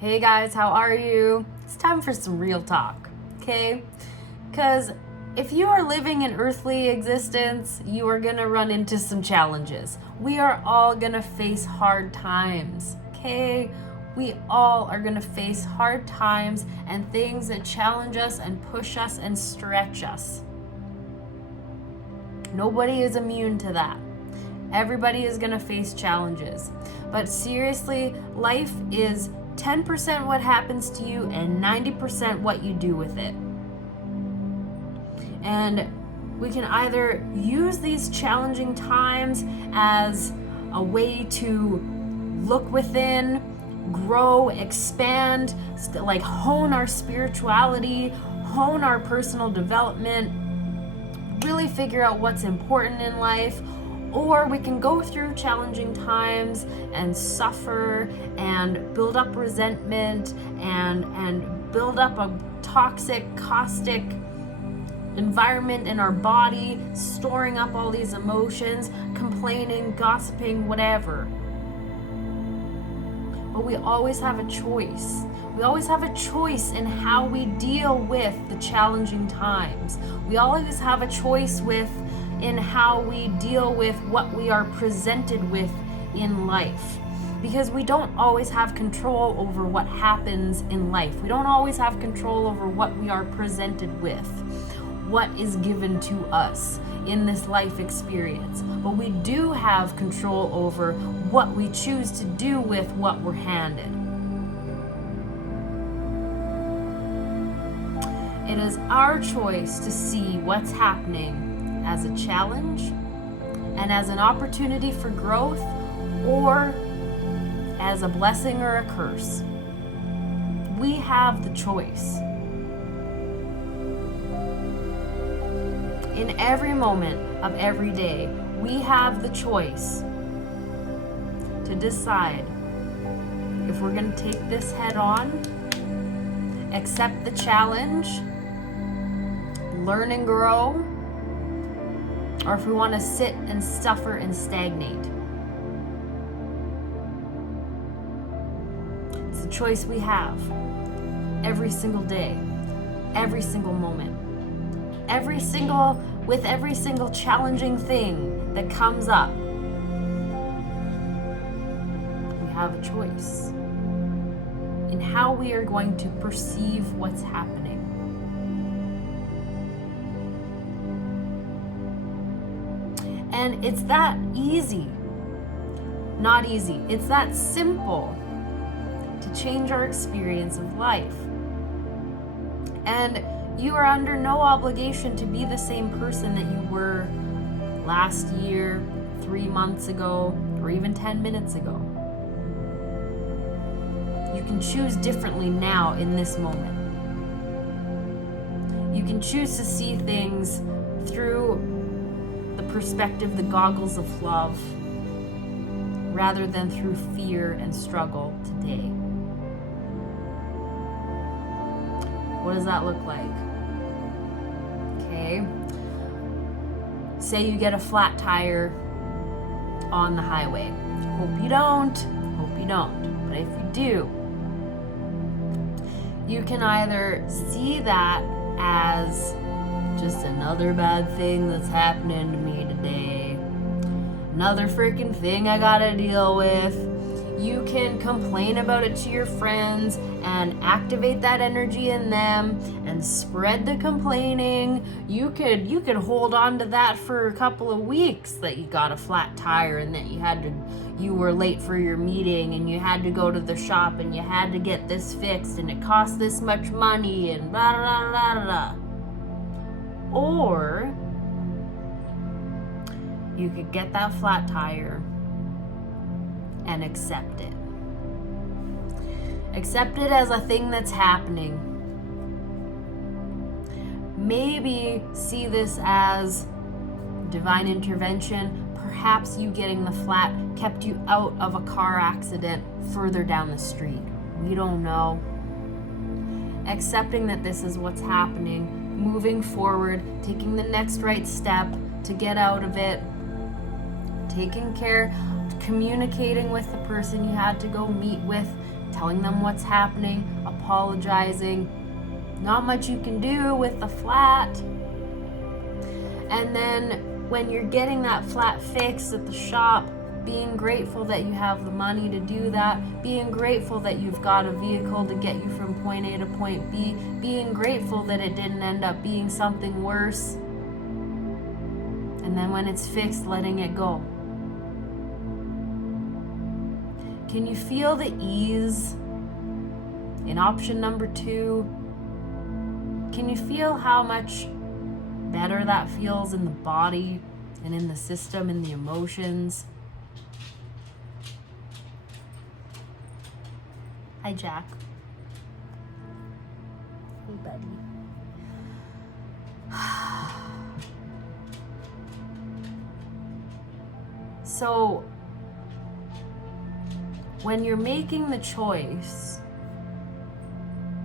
Hey guys, how are you? It's time for some real talk, okay? Because if you are living an earthly existence, you are gonna run into some challenges. We are all gonna face hard times, okay? We all are gonna face hard times and things that challenge us and push us and stretch us. Nobody is immune to that. Everybody is gonna face challenges. But seriously, life is 10% what happens to you and 90% what you do with it. And we can either use these challenging times as a way to look within, grow, expand, like hone our spirituality, hone our personal development, really figure out what's important in life. Or we can go through challenging times and suffer and build up resentment and build up a toxic, caustic environment in our body, storing up all these emotions, complaining, gossiping, whatever. But we always have a choice. We always have a choice in how we deal with the challenging times. We always have a choice in how we deal with what we are presented with in life. Because we don't always have control over what happens in life. We don't always have control over what we are presented with, what is given to us in this life experience. But we do have control over what we choose to do with what we're handed. It is our choice to see what's happening as a challenge and as an opportunity for growth, or as a blessing or a curse. We have the choice. In every moment of every day, we have the choice to decide if we're going to take this head on, accept the challenge, learn and grow, or if we want to sit and suffer and stagnate. It's the choice we have every single day, every single moment, with every single challenging thing that comes up. We have a choice in how we are going to perceive what's happening. And it's that easy, not easy, it's that simple to change our experience of life. And you are under no obligation to be the same person that you were last year, 3 months ago, or even 10 minutes ago. You can choose differently now in this moment. You can choose to see things through the perspective, the goggles of love, rather than through fear and struggle today. What does that look like? Okay. Say you get a flat tire on the highway. Hope you don't. But if you do, you can either see that as just another bad thing that's happening to me today, another freaking thing I gotta deal with. You can complain about it to your friends and activate that energy in them and spread the complaining. You could hold on to that for a couple of weeks, that you got a flat tire and that you were late for your meeting and you had to go to the shop and you had to get this fixed and it cost this much money and blah blah blah blah blah. Or you could get that flat tire and accept it. Accept it as a thing that's happening. Maybe see this as divine intervention. Perhaps you getting the flat kept you out of a car accident further down the street. We don't know. Accepting that this is what's happening, moving forward, taking the next right step to get out of it, taking care, communicating with the person you had to go meet with, telling them what's happening, apologizing. Not much you can do with the flat. And then when you're getting that flat fixed at the shop, being grateful that you have the money to do that, being grateful that you've got a vehicle to get you from point A to point B, being grateful that it didn't end up being something worse. And then when it's fixed, letting it go. Can you feel the ease in option number 2? Can you feel how much better that feels in the body and in the system and the emotions? Hi, Jack. Hey, buddy. So, when you're making the choice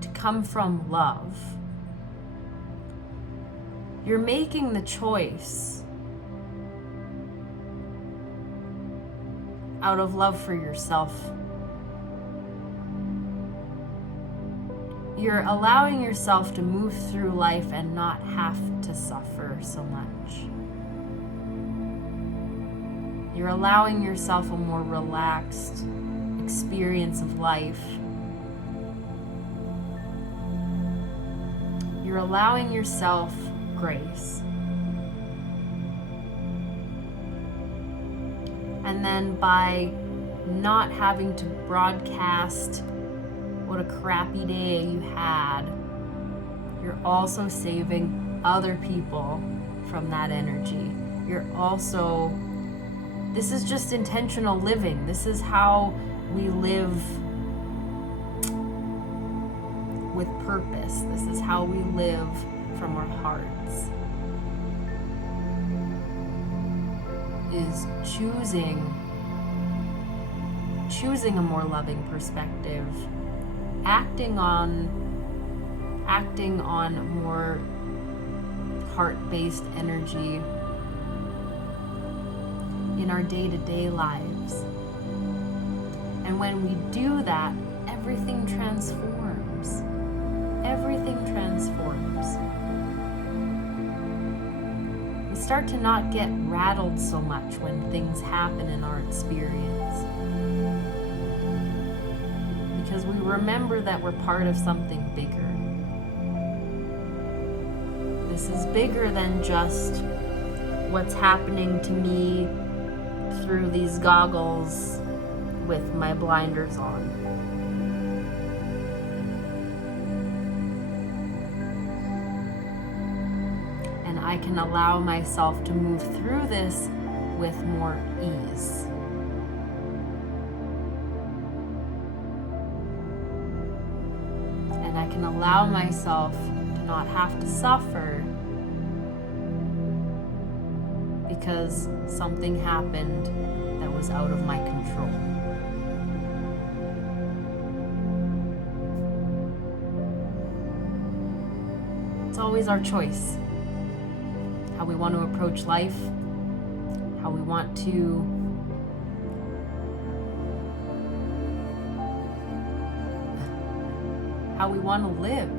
to come from love, you're making the choice out of love for yourself. You're allowing yourself to move through life and not have to suffer so much. You're allowing yourself a more relaxed experience of life. You're allowing yourself grace. And then by not having to broadcast what a crappy day you had, you're also saving other people from that energy. This is just intentional living. This is how we live with purpose. This is how we live from our hearts. Is choosing a more loving perspective, acting on more heart-based energy in our day-to-day lives. And when we do that, everything transforms. Everything transforms. We start to not get rattled so much when things happen in our experience, because we remember that we're part of something bigger. This is bigger than just what's happening to me through these goggles with my blinders on. And I can allow myself to move through this with more ease. And I can allow myself to not have to suffer because something happened that was out of my control. It's always our choice. How we want to approach life, how we want to live.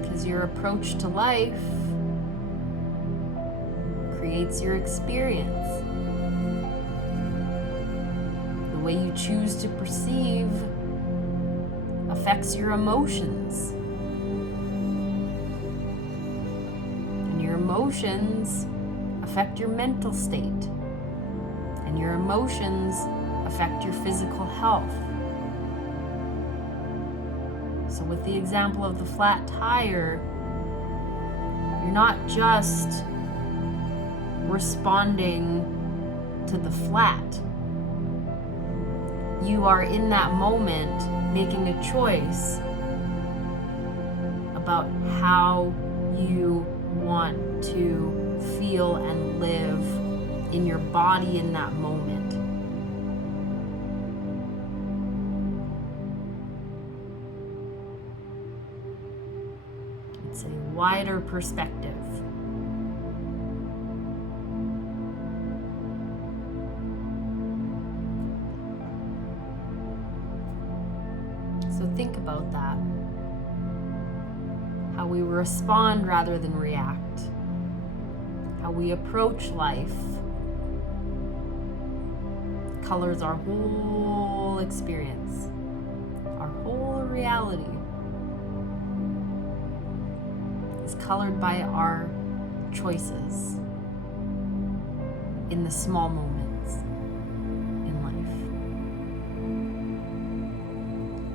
Because your approach to life creates your experience. The way you choose to perceive affects your emotions. And your emotions affect your mental state. And your emotions affect your physical health. So with the example of the flat tire, you're not just responding to the flat. You are in that moment making a choice about how you want to feel and live in your body in that moment. It's a wider perspective. So think about that. How we respond rather than react. How we approach life colors our whole experience, our whole reality is colored by our choices in the small moments in life.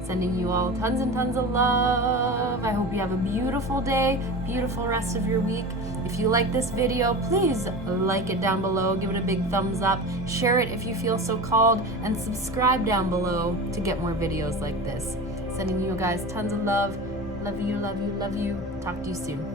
Sending you all tons and tons of love. I hope you have a beautiful day, beautiful rest of your week. If you like this video, please like it down below, give it a big thumbs up, share it if you feel so called, and subscribe down below to get more videos like this. Sending you guys tons of love. Love you, love you, love you. Talk to you soon.